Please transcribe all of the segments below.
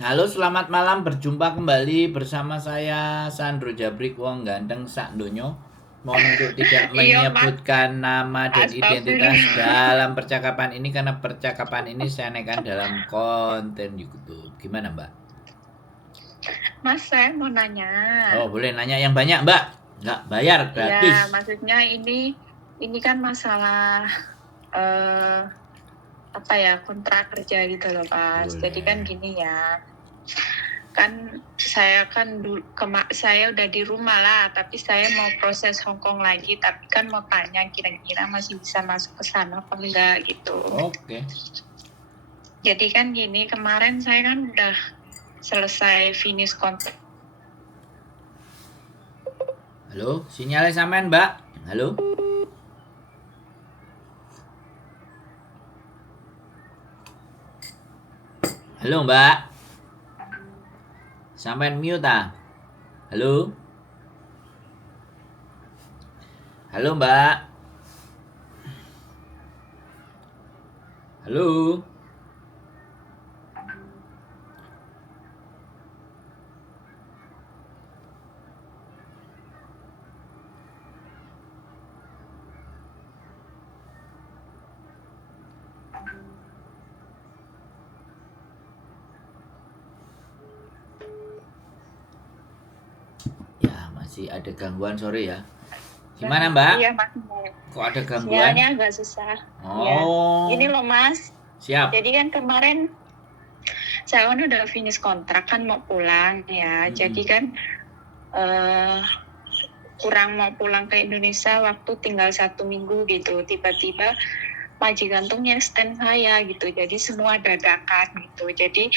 Halo, selamat malam. Berjumpa kembali bersama saya Sandro Jabrik Wong Ganteng Sak Donyo. Mohon untuk tidak Iya mas, menyebutkan nama dan identitas astagfirullah. dalam percakapan ini karena percakapan ini saya naikkan dalam konten YouTube. Gimana, Mbak? Mas saya mau nanya. Oh, boleh nanya yang banyak, Mbak. Nggak bayar, Ya, gratis. maksudnya ini kan masalah eh apa ya, kontrak kerja gitu loh mas. Jadi kan Boleh. gini ya, kan saya kan saya udah di rumah lah, tapi saya mau proses Hongkong lagi. Tapi kan mau tanya kira-kira masih bisa masuk ke sana apa enggak gitu. Oke. Jadi kan gini, kemarin saya kan udah selesai finish kontrak. Halo, sinyalnya sampean, Mbak. Halo. Halo, Mbak. Sampean mute ah. Halo. Halo, Mbak. Halo. Ya, masih ada gangguan, sorry ya. Gimana, Mbak? Iya mas. Kok ada gangguan? Sinyalnya agak susah. Ya, Oh, ini loh Mas. siap. Jadi kan kemarin saya kan udah finish kontrak kan mau pulang ya. Jadi Mm-mm. kan eh kurang mau pulang ke Indonesia waktu tinggal 1 minggu gitu. Tiba-tiba majikan tuh nge-extend saya gitu. Jadi semua dadakan gitu. Jadi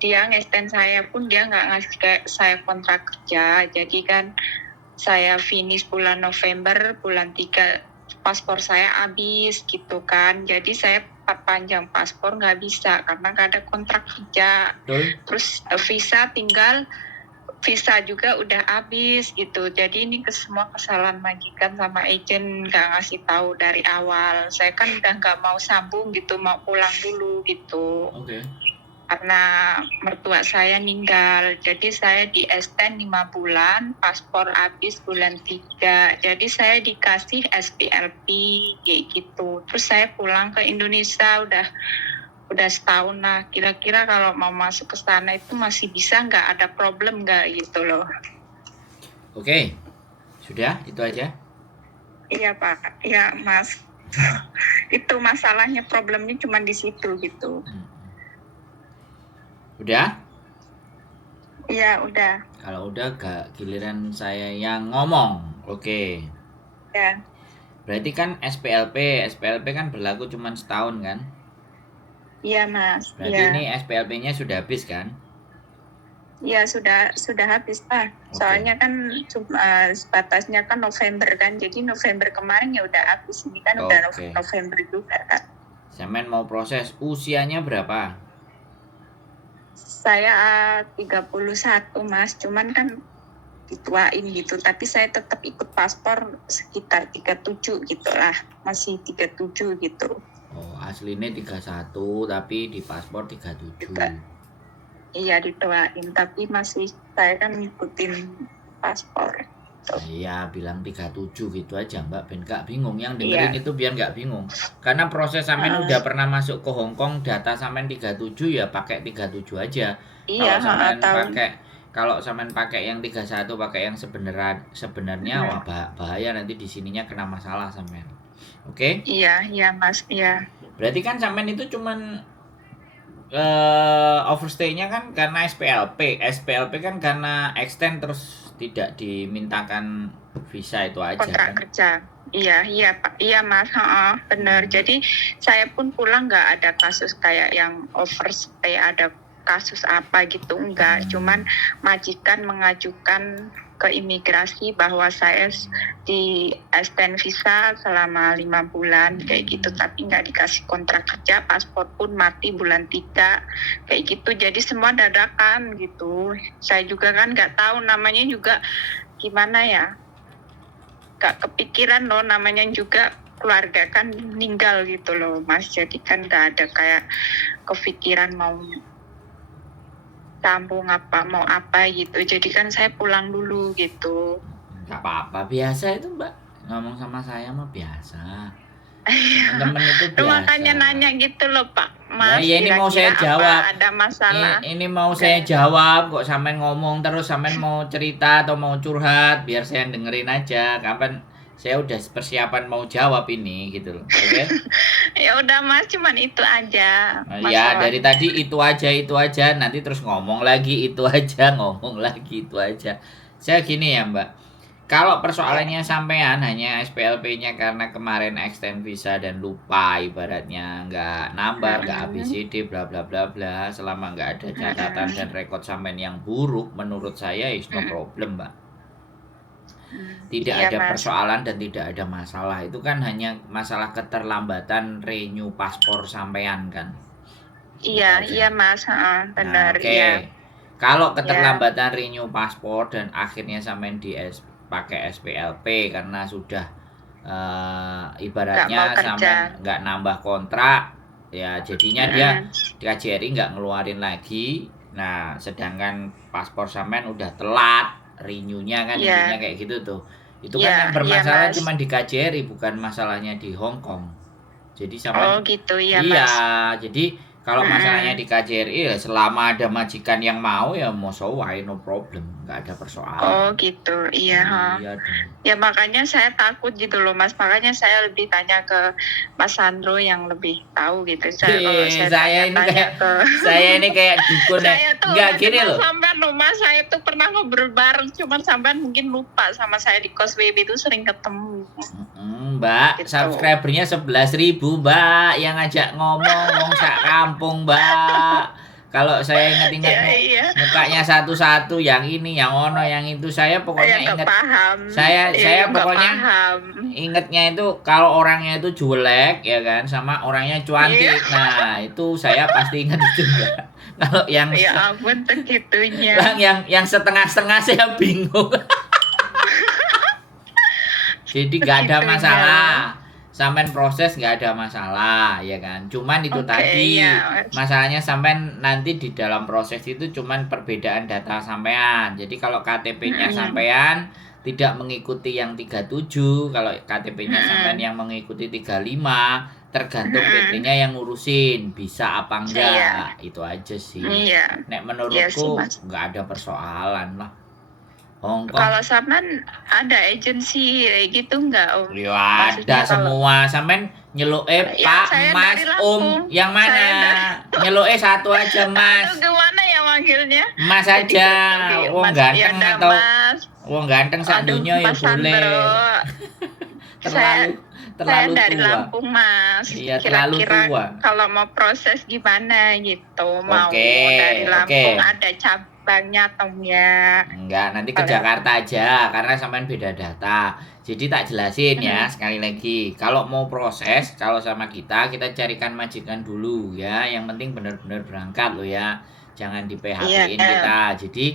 dia nge-extend saya pun dia nggak ngasih kayak saya kontrak kerja. Jadi kan saya finish bulan November, bulan 3 paspor saya habis gitu kan. Jadi saya panjang paspor nggak bisa karena nggak ada kontrak kerja. Betul. Terus visa juga udah habis gitu. Jadi ini semua kesalahan majikan sama agent nggak ngasih tahu dari awal. Saya kan udah nggak mau sambung gitu, mau pulang dulu gitu. Oke. Karena mertua saya meninggal, jadi saya di extend 5 bulan, paspor habis bulan 3. Jadi saya dikasih SPLP kayak gitu. Terus saya pulang ke Indonesia udah setahun lah. Kira-kira kalau mau masuk ke sana itu masih bisa nggak, ada problem nggak gitu loh. Oke. Sudah, itu aja. Iya Pak, ya Mas. Itu masalahnya, problemnya cuma di situ gitu. Udah? Iya udah. Kalau udah gak giliran saya yang ngomong. Oke. Ya. Berarti kan SPLP kan berlaku cuma setahun kan? Iya Mas. Berarti Iya. ini SPLP-nya sudah habis kan? Ya sudah habis Pak. Oke. Soalnya kan batasnya kan November kan. Jadi November kemarin ya udah habis. Ini kan udah Oke. November juga kan. Semen mau proses. Usianya berapa? Saya 31 Mas. Cuman kan dituain gitu. Tapi saya tetap ikut paspor sekitar 37 gitu lah. Masih 37 gitu. Oh, aslinya 31 tapi di paspor 37. Iya dituain. Tapi masih saya kan ngikutin paspor. Iya, bilang 37 gitu aja, Mbak. Ben gak bingung. Yang dengerin Iya. itu biar gak bingung. Karena proses sampean udah pernah masuk ke Hong Kong, data sampean 37 ya pakai 37 aja. Iya, tahun. Kalau sampean pakai yang 31, pakai yang sebenarnya wah bahaya nanti di sininya kena masalah sampean. Oke? Iya Mas. Iya. Berarti kan sampean itu cuman overstay-nya kan karena SPLP. SPLP kan karena extend terus tidak dimintakan visa itu aja Kontrak kan. kerja. Iya Pak, iya Mas, benar. Jadi saya pun pulang nggak ada kasus kayak yang overstay, ada kasus apa gitu, enggak. Cuman majikan mengajukan ke imigrasi bahwa saya di extend visa selama 5 bulan kayak gitu, tapi nggak dikasih kontrak kerja, paspor pun mati bulan 3 kayak gitu. Jadi semua dadakan gitu. Saya juga kan nggak tahu, namanya juga gimana ya, gak kepikiran loh, namanya juga keluarga kan meninggal gitu loh Mas. Jadi kan gak ada kayak kepikiran mau kampung apa mau apa gitu. Jadi kan saya pulang dulu gitu. Nggak apa-apa, biasa itu Mbak. Ngomong sama saya mah biasa. Temen itu Tuh biasa. makanya nanya gitu loh Pak Ya, Mas, ya ini mau saya kira-kira jawab. apa ada masalah? Ini mau saya jawab kok, sampean ngomong terus, sampean mau cerita atau mau curhat biar saya dengerin aja. Kapan saya udah persiapan mau jawab ini gitu loh. Oke? Ya udah Mas, cuman itu aja. Ya, masalah. dari tadi itu aja, nanti terus ngomong lagi itu aja, ngomong lagi itu aja. Saya gini ya Mbak, kalau persoalannya sampean hanya SPLP-nya karena kemarin extend visa dan lupa, ibaratnya nggak nambah, nggak ABCD, bla bla bla bla, selama nggak ada catatan dan rekod sampean yang buruk, menurut saya is no problem Mbak. Tidak Iya, ada Mas. persoalan dan tidak ada masalah. Itu kan hanya masalah keterlambatan renew paspor sampean kan. Iya, Gitu aja. iya Mas, benar. Nah, oke. Iya. Kalau keterlambatan renew paspor dan akhirnya sampean pakai SPLP karena sudah ibaratnya Nggak mau kerja. sampean nggak nambah kontrak, ya jadinya dia di KJRI nggak ngeluarin lagi. Nah, sedangkan paspor sampean udah telat renew-nya kan, Iya. intinya kayak gitu tuh. Itu Iya, kan yang bermasalah iya, Mas. cuma di KJRI, bukan masalahnya di Hong Kong. Jadi sampean Oh gitu ya iya, Mas. jadi kalau masalahnya di KJRI ya selama ada majikan yang mau ya mau so why, no problem, nggak ada persoalan. Oh gitu, iya. Iya dong. Ya makanya saya takut gitu loh Mas. Makanya saya lebih tanya ke Mas Sandro yang lebih tahu gitu. Kalau Saya ini kayak dukun ya. Saya tuh Enggak gini kenal loh. sampean loh Mas. Saya tuh pernah ngobrol bareng, cuman sampean mungkin lupa sama saya di Kos WB itu sering ketemu. Mbak, Gitu. subscribernya 11.000 Mbak, yang ngajak ngomong sak kampung Mbak. Kalau saya ingat-ingat Iya. mukanya satu-satu, yang ini, yang ono, yang itu, saya pokoknya nggak ingat. paham. Saya nggak pokoknya paham. ingetnya itu kalau orangnya itu jelek ya kan, sama orangnya cantik. Iya. Nah, itu saya pasti ingat itu Mbak. Kalau yang Ya ampun segitunya. yang setengah-setengah saya bingung. Jadi nggak ada Segitunya. masalah, sampean proses nggak ada masalah ya kan. Cuman itu Oke, tadi iya. masalahnya sampean nanti di dalam proses itu cuman perbedaan data sampean. Jadi kalau KTP-nya sampean tidak mengikuti yang 37, kalau KTP-nya sampean yang mengikuti 35, tergantung PT-nya yang ngurusin bisa apa enggak. Itu aja sih. Iya. Nek Iya menurutku sih, Mas. nggak ada persoalan lah. Hong Kong. Kalau sampean ada agensi kayak gitu nggak Om? Ya Maksudnya ada semua. Sampean nyeluk Ya, Pak, saya Mas, dari Om, Lampung. yang mana? Saya Nyeluk satu aja Mas. Aduh, gimana ya manggilnya? Mas Jadi aja. oke, Wong Mas, ganteng ya udah, atau Mas. wong ganteng sak Aduh, dunya ya Mas boleh. Sandro. Terlalu Saya dari tua. Lampung Mas. Iya, terlalu Kira-kira tua. kalau mau proses gimana gitu? Mau Oke, dari Lampung oke. ada cabangnya atau enggak? Enggak, nanti ke Kalau- Jakarta aja karena sampean beda data. Jadi tak jelasin ya sekali lagi. Kalau mau proses, kalau sama kita carikan majikan dulu ya. Yang penting benar-benar berangkat loh ya. Jangan di PHP-in Iya. kita. Jadi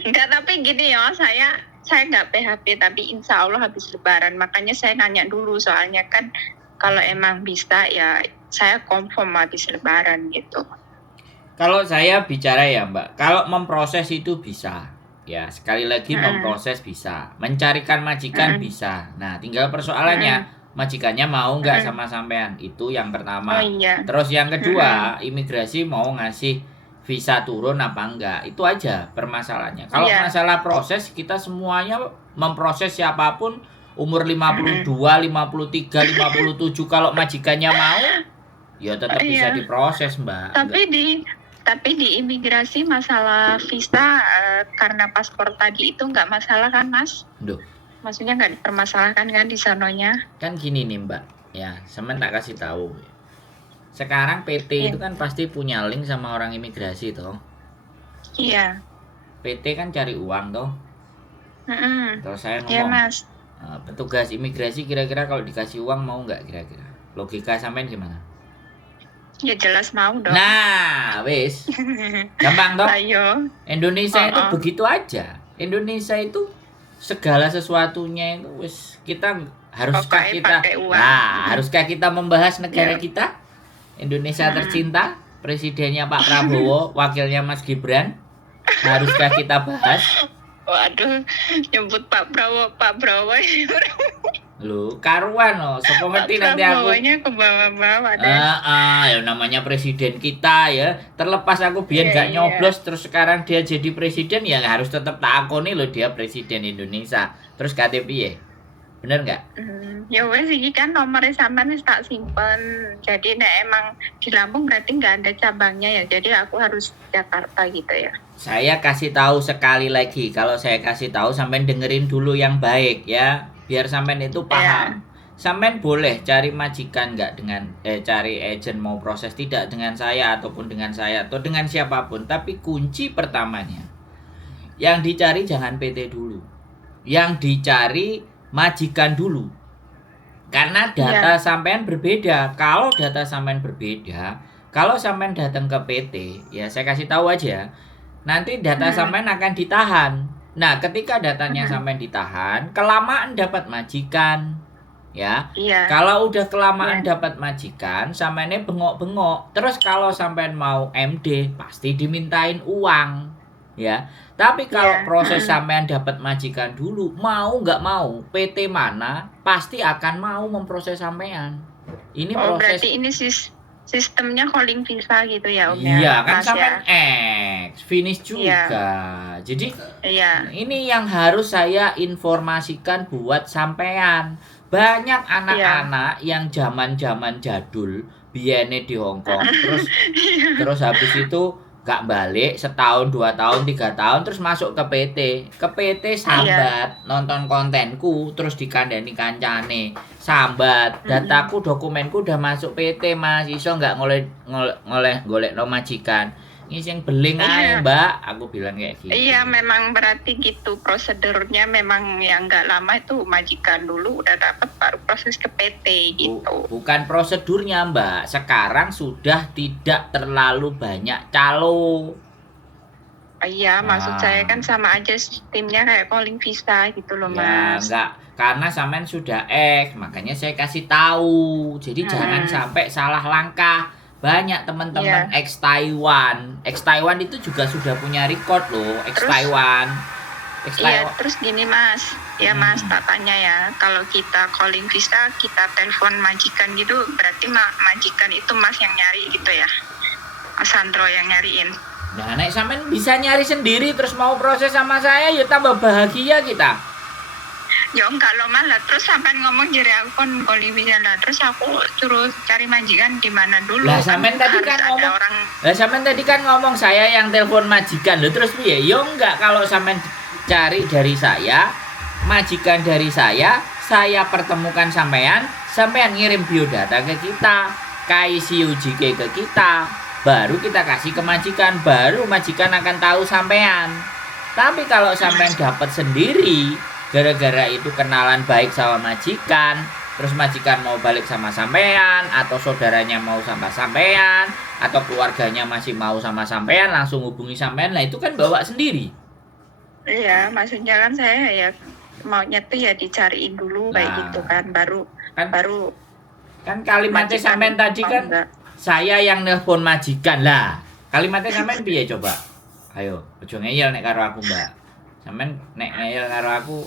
Enggak, tapi gini ya, saya nggak PHP, tapi insya Allah habis Lebaran. Makanya saya nanya dulu, soalnya kan kalau emang bisa ya saya confirm habis Lebaran gitu. kalau saya bicara ya Mbak, kalau memproses itu bisa. Ya, sekali lagi memproses bisa. Mencarikan majikan bisa. Nah, tinggal persoalannya majikannya mau nggak sama sampean. Itu yang pertama. Oh iya. Terus yang kedua, imigrasi mau ngasih visa turun apa enggak. Itu aja permasalahannya. Kalau Iya. masalah proses, kita semuanya memproses siapapun umur 52, 53, 57 kalau majikannya mau ya tetap bisa Iya. diproses, Mbak. Tapi di imigrasi masalah visa karena paspor tadi itu nggak masalah kan Mas? Duh, Maksudnya nggak dipermasalahkan kan di sononya? kan gini nih Mbak. Ya, semen tak kasih tahu. Sekarang PT itu kan pasti punya link sama orang imigrasi toh. Iya. PT kan cari uang toh. Terus saya Iya ngomong, Mas. petugas imigrasi kira-kira kalau dikasih uang mau nggak kira-kira? Logika sampean gimana? Ya jelas mau dong. Nah, wis. Gampang toh? Ayo. Indonesia itu begitu aja. Indonesia itu segala sesuatunya itu wis kita haruskah Pokoknya kita pakai uang. Nah, haruskah kita membahas negara kita? Indonesia tercinta? Presidennya Pak Prabowo, wakilnya Mas Gibran. Haruskah kita bahas? Waduh, nyebut Pak Prabowo. Loh, karuan loh. Sapa Pak ngerti nanti aku. Prabowo-nya ke bawah-bawah deh. Ya namanya presiden kita ya. Terlepas aku biar Iya, nggak iya. nyoblos terus sekarang dia jadi presiden ya harus tetap tak akoni loh dia presiden Indonesia. Terus KTP ya. Bener nggak? Ya wes iki kan nomornya sampean wis tak simpen. Jadi nek emang di Lampung berarti nggak ada cabangnya ya. Jadi aku harus Jakarta gitu ya. Saya kasih tahu sekali lagi. Kalau saya kasih tahu sampean dengerin dulu yang baik ya. Biar sampean itu paham. Sampean boleh cari majikan nggak dengan cari agent mau proses tidak dengan saya ataupun dengan saya atau dengan siapapun. Tapi kunci pertamanya yang dicari jangan PT dulu. Yang dicari majikan dulu. Karena data sampean berbeda. Kalau data sampean berbeda, kalau sampean datang ke PT, ya saya kasih tahu aja. Nanti data sampean akan ditahan. Nah, ketika datanya sampean ditahan, kelamaan dapat majikan. Ya. Iya. Kalau udah kelamaan dapat majikan, sampeannya bengok-bengok. Terus kalau sampean mau MD, pasti dimintain uang. Ya. Tapi kalau proses sampean dapat majikan dulu, mau nggak mau, PT mana pasti akan mau memproses sampean. Ini proses. Berarti ini sistemnya calling visa gitu ya, Om? Iya, kan Mas, sampean finish juga. Jadi ini yang harus saya informasikan buat sampean. Banyak anak-anak yang zaman-zaman jadul biyene di Hongkong, terus habis itu gak balik setahun, 2 tahun, 3 tahun terus masuk ke PT. Ke PT sambat nonton kontenku terus dikandani kancane. Sambat, dataku, dokumenku udah masuk PT, Mas. Iso nggak golek no majikan. Ini yang beling aja, Mbak. Aku bilang kayak gitu. Iya, memang berarti gitu prosedurnya, memang yang nggak lama itu majikan dulu udah dapat baru proses ke PT gitu. Bukan prosedurnya, Mbak. Sekarang sudah tidak terlalu banyak calo. Iya, maksud saya kan sama aja sistemnya kayak calling visa gitu loh, Mas. Enggak, karena sampean sudah makanya saya kasih tahu. Jadi jangan sampai salah langkah. Banyak teman-teman ex Taiwan itu juga sudah punya record loh, ex Taiwan. Iya, terus gini Mas, ya Mas tak tanya ya, kalau kita calling visa, kita telepon majikan gitu, berarti majikan itu Mas yang nyari gitu ya, Mas Sandro yang nyariin. Nah, nek sampean bisa nyari sendiri terus mau proses sama saya, ya tambah bahagia kita. Ya enggak loh malah, terus sampean ngomong jadi aku kan calling visa lah, terus aku suruh cari majikan di mana dulu. Lah sampean tadi kan ngomong, sampean tadi kan ngomong saya yang telepon majikan, loh terus piye? Ya enggak, kalau sampean cari dari saya, majikan dari saya pertemukan sampean ngirim biodata ke kita, KIC UJK ke kita, baru kita kasih ke majikan, baru majikan akan tahu sampean. Tapi kalau sampean dapat sendiri, gara-gara itu kenalan baik sama majikan, terus majikan mau balik sama sampean, atau saudaranya mau sama sampean, atau keluarganya masih mau sama sampean, langsung hubungi sampean, lah itu kan bawa sendiri. Iya, maksudnya kan saya ya maunya tuh ya dicariin dulu kayak gitu kan, baru kalimatnya sampean tadi kan saya yang nelpon majikan lah. Kalimatnya sampean piye coba? Ayo, ojo ngeyel nek karo aku, Mbak. Sampean nek ngeyel karo aku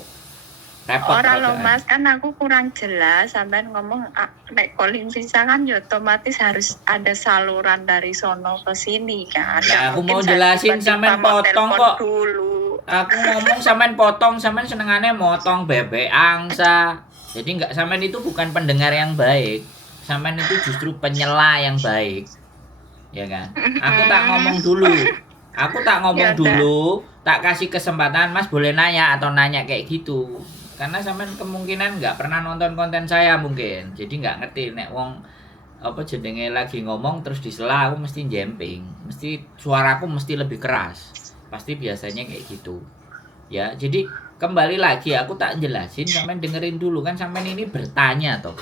repot. Orang loh Mas, kan aku kurang jelas. Sampean ngomong nek calling visa kan ya otomatis harus ada saluran dari sono ke sini kan. Nah, aku mau jelasin sampean potong kok. Dulu. Aku ngomong sampean potong, sampean senengannya motong bebek angsa. Jadi enggak, sampean itu bukan pendengar yang baik. Sampean itu justru penyela yang baik. Ya kan? Aku tak ngomong dulu. Tak kasih kesempatan Mas boleh nanya atau nanya kayak gitu. Karena sampean kemungkinan nggak pernah nonton konten saya mungkin. Jadi nggak ngerti nek wong apa jenenge lagi ngomong terus disela aku mesti jemping. Mesti suaraku mesti lebih keras. Pasti biasanya kayak gitu. Ya, jadi kembali lagi aku tak jelasin, sampean dengerin dulu kan, sampean ini bertanya toh.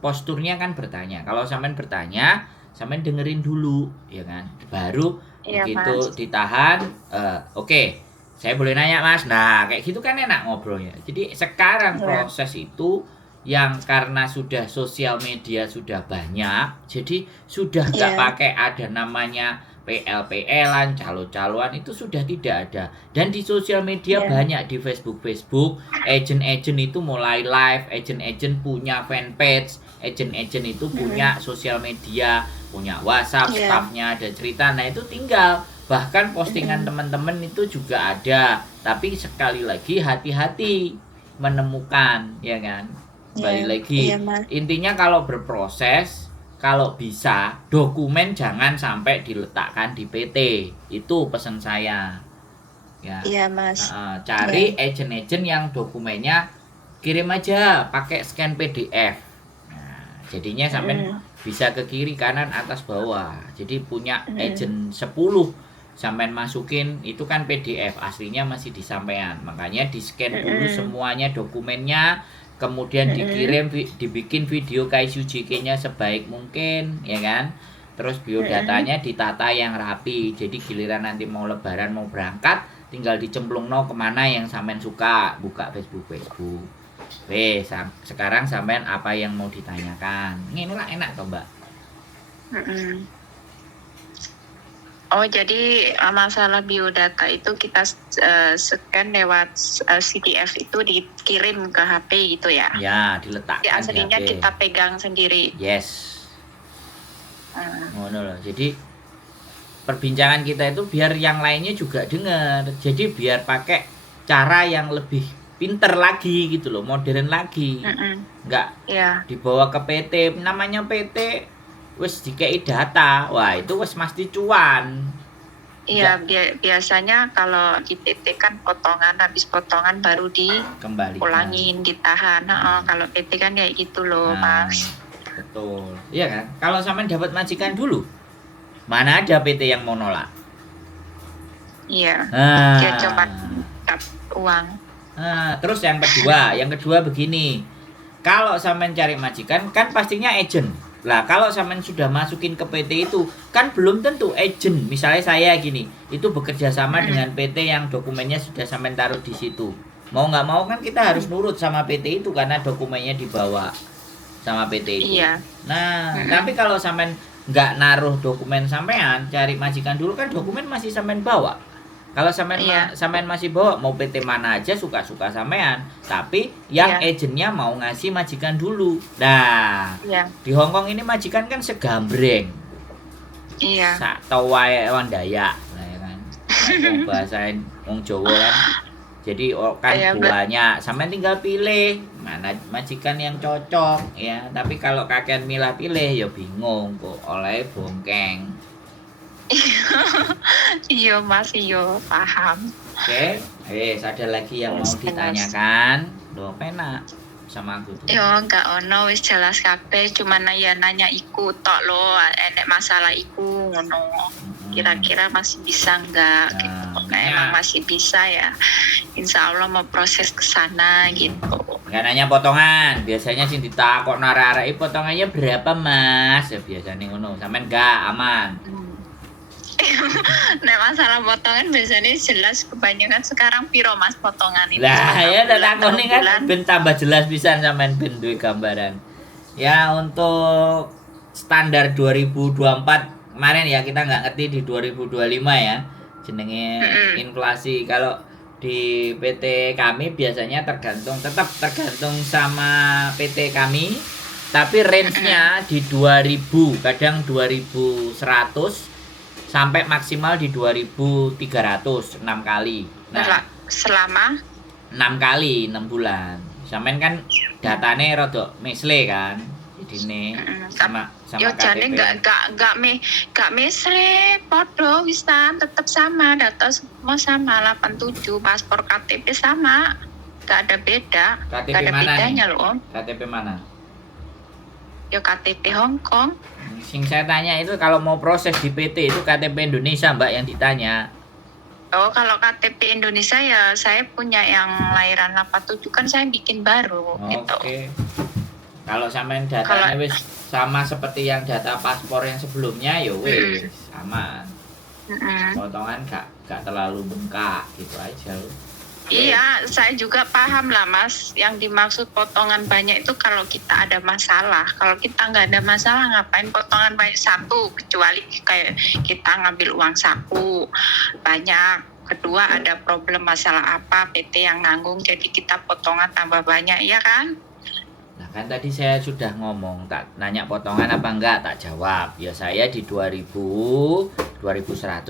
Posturnya kan bertanya. Kalau sampean bertanya, sampean dengerin dulu, ya kan? Baru begitu ditahan, oke. Saya boleh nanya Mas. Nah kayak gitu kan enak ngobrolnya. Jadi sekarang proses itu yang karena sudah sosial media sudah banyak, jadi sudah nggak Iya. pakai ada namanya PL-PL-an, calo-caloan itu sudah tidak ada. Dan di sosial media Iya. banyak di Facebook, agent-agent itu mulai live, agent-agent punya fanpage, agent-agent itu punya sosial media, punya WhatsApp, Iya. staffnya ada cerita. Nah itu tinggal bahkan postingan teman-teman itu juga ada. Tapi sekali lagi hati-hati menemukan, ya kan? Kembali Iya. lagi, Iya, Mas. intinya kalau berproses, kalau bisa dokumen jangan sampai diletakkan di PT. Itu pesan saya. Ya. Iya, Mas. Cari agent-agent yang dokumennya kirim aja pakai scan PDF. Nah, jadinya sampai bisa ke kiri, kanan, atas, bawah. Jadi punya agent 10 sampean masukin itu kan PDF, aslinya masih di sampean. Makanya di scan dulu semuanya dokumennya, kemudian dikirim, dibikin video KSUJK-nya sebaik mungkin, ya kan? Terus biodatanya ditata yang rapi. Jadi giliran nanti mau lebaran, mau berangkat, tinggal dicemplungno kemana yang sampean suka, buka Facebook. Sekarang sampean apa yang mau ditanyakan? Inilah enak toh, Mbak. Oh, jadi masalah biodata itu kita scan lewat CDF itu dikirim ke HP gitu ya? Ya, diletakkan Ya, aslinya di HP. kita pegang sendiri. Yes. Ngono loh. Jadi perbincangan kita itu biar yang lainnya juga dengar. Jadi biar pakai cara yang lebih pinter lagi gitu loh, modern lagi. Enggak dibawa ke PT, namanya PT wis dikei data. Wah, itu wis mesti cuan. Iya, biasanya kalau di PT kan potongan, habis potongan baru Kembali ulangin, ditahan. Kalau PT kan kayak gitu loh, Mas. Betul. Iya kan? Kalau sampean dapat majikan dulu, mana ada PT yang mau nolak? Iya. Nah, Dia cuma dapat uang. Terus yang kedua begini. Kalau sampean cari majikan kan pastinya agent. Lah kalau sampean sudah masukin ke PT itu kan belum tentu agent. Misalnya saya gini, itu bekerja sama dengan PT yang dokumennya sudah sampean taruh di situ. Mau nggak mau kan kita harus nurut sama PT itu karena dokumennya dibawa sama PT itu. Iya. Nah, tapi kalau sampean nggak naruh dokumen sampean, cari majikan dulu kan dokumen masih sampean bawa. Kalau sampean masih bawa, mau PT mana aja suka-suka sampean, tapi yang agentnya mau ngasih majikan dulu. Nah, di Hongkong ini majikan kan segambreng. Iya. Sak tau wae Dayak, lah ya kan. Wong bahasain wong Jawa kan. Jadi kan banyak, sampean tinggal pilih mana majikan yang cocok ya. Tapi kalau kakean milah pilih ya bingung kok oleh bongkeng. Iya Mas, iya paham. Oke, ada lagi yang mau ditanyakan? Loh, penak sama aku tuh. Yo enggak ono, wis jelas kabeh, cuman nanya iku tok lo, enek masalah iku ngono. Kira-kira masih bisa enggak gitu. Emang masih bisa ya. Insya Allah mau proses ke sana gitu. Enggak nanya potongan, biasanya sih ditakok arek-arek potongannya berapa Mas? Ya biasanya ngono, sampean enggak aman. Nek masalah potongan biasanya jelas, kebanyakan sekarang piro Mas potongan ini. Lah ya takoni kan ben tambah jelas pisan sampean ben duwe gambaran. Ya untuk standar 2024 kemarin ya, kita nggak ngerti di 2025 ya. Jenenge inflasi. Kalau di PT kami biasanya tetap tergantung sama PT kami. Tapi range-nya di 2000, kadang 2100 sampai maksimal di 2.300 6 kali. Nah, selama 6 kali 6 bulan. Sampean kan datane rada mesle kan. Idine sama yo KTP. Jane enggak mesre, podo wis tetap sama, data semua sama, 87 paspor KTP sama. Enggak ada beda. KTP ada mana bedanya nih? loh Om. KTP mana? Yo KTP Hong Kong. Sing saya tanya itu kalau mau proses di PT itu KTP Indonesia Mbak yang ditanya. Oh, kalau KTP Indonesia ya saya punya yang lahiran 87 kan saya bikin baru gitu. Oke. Kalau sampean datanya wis sama seperti yang data paspor yang sebelumnya ya wis aman. Potongan gak terlalu bengkak gitu aja. Iya, saya juga paham lah Mas. Yang dimaksud potongan banyak itu kalau kita ada masalah. Kalau kita nggak ada masalah, ngapain potongan banyak? Satu, kecuali kayak kita ngambil uang saku banyak. Kedua, ada problem masalah apa, PT yang nanggung, jadi kita potongan tambah banyak, ya kan? Nah kan tadi saya sudah ngomong, tak nanya potongan apa enggak, tak jawab. Ya saya di 2100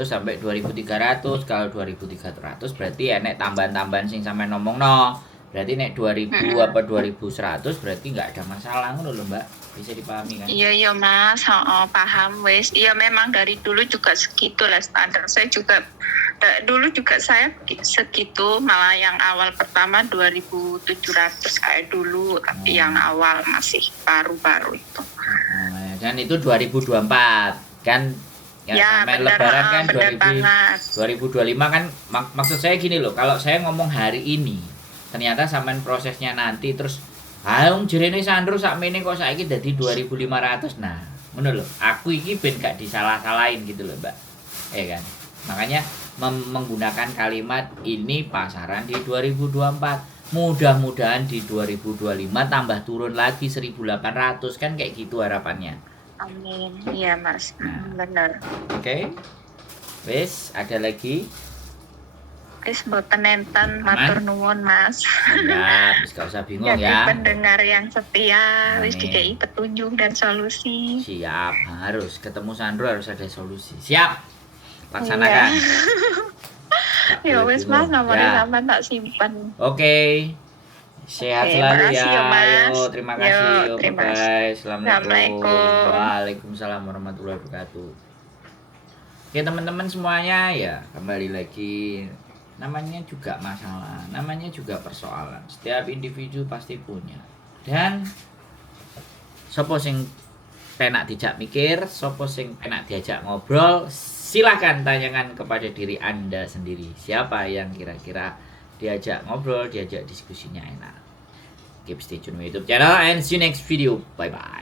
sampai 2300. Kalau 2300 berarti enek tambahan-tambahan sing sampai ngomong no. Berarti nek 2000 apa 2100 berarti enggak ada masalah ngono lho, Mbak. Bisa dipahami kan? Iya Mas, paham wes. Iya memang dari dulu juga segitu lah standar. Saya juga dulu juga saya segitu, malah yang awal pertama 2700 kayak dulu, tapi yang awal masih baru-baru itu. Dan itu 2024 kan ya, sampai benar, lebaran kan benar banget. 2025 kan maksud saya gini loh, kalau saya ngomong hari ini ternyata sampean prosesnya nanti terus ayo jerene Sandro sakmene kok saiki dadi 2500. Nah, ngono lho. Aku iki ben gak disalah-salahin gitu loh, Mbak. Kan? Makanya menggunakan kalimat ini pasaran di 2024. Mudah-mudahan di 2025 tambah turun lagi 1800 kan kayak gitu harapannya. Amin. Iya, Mas. Nah. Benar. Oke. Wes, ada lagi? Wis mboten enten, matur nuwun Mas. Siap, wis gak usah bingung Jadi ya. pendengar yang setia, wis Amin. dikei petunjuk dan solusi. Siap, harus ketemu Sandro harus ada solusi. Siap. Laksanakan. Ya wis Mas, nomornya Ya. sampean tak simpen. Oke. Sehat Oke, selalu makasih ya. ya, Mas. Yo, terima kasih. Yo, terima Bye. kasih. Assalamualaikum. Assalamualaikum. Waalaikumsalam warahmatullahi wabarakatuh. Oke, teman-teman semuanya ya, kembali lagi. Namanya juga masalah, namanya juga persoalan. Setiap individu pasti punya. Dan sopo sing penak dijak mikir, sopo sing penak diajak ngobrol, silahkan tanyakan kepada diri Anda sendiri. Siapa yang kira-kira diajak ngobrol, diajak diskusinya enak. Keep stay tune with YouTube channel and see you next video. Bye bye.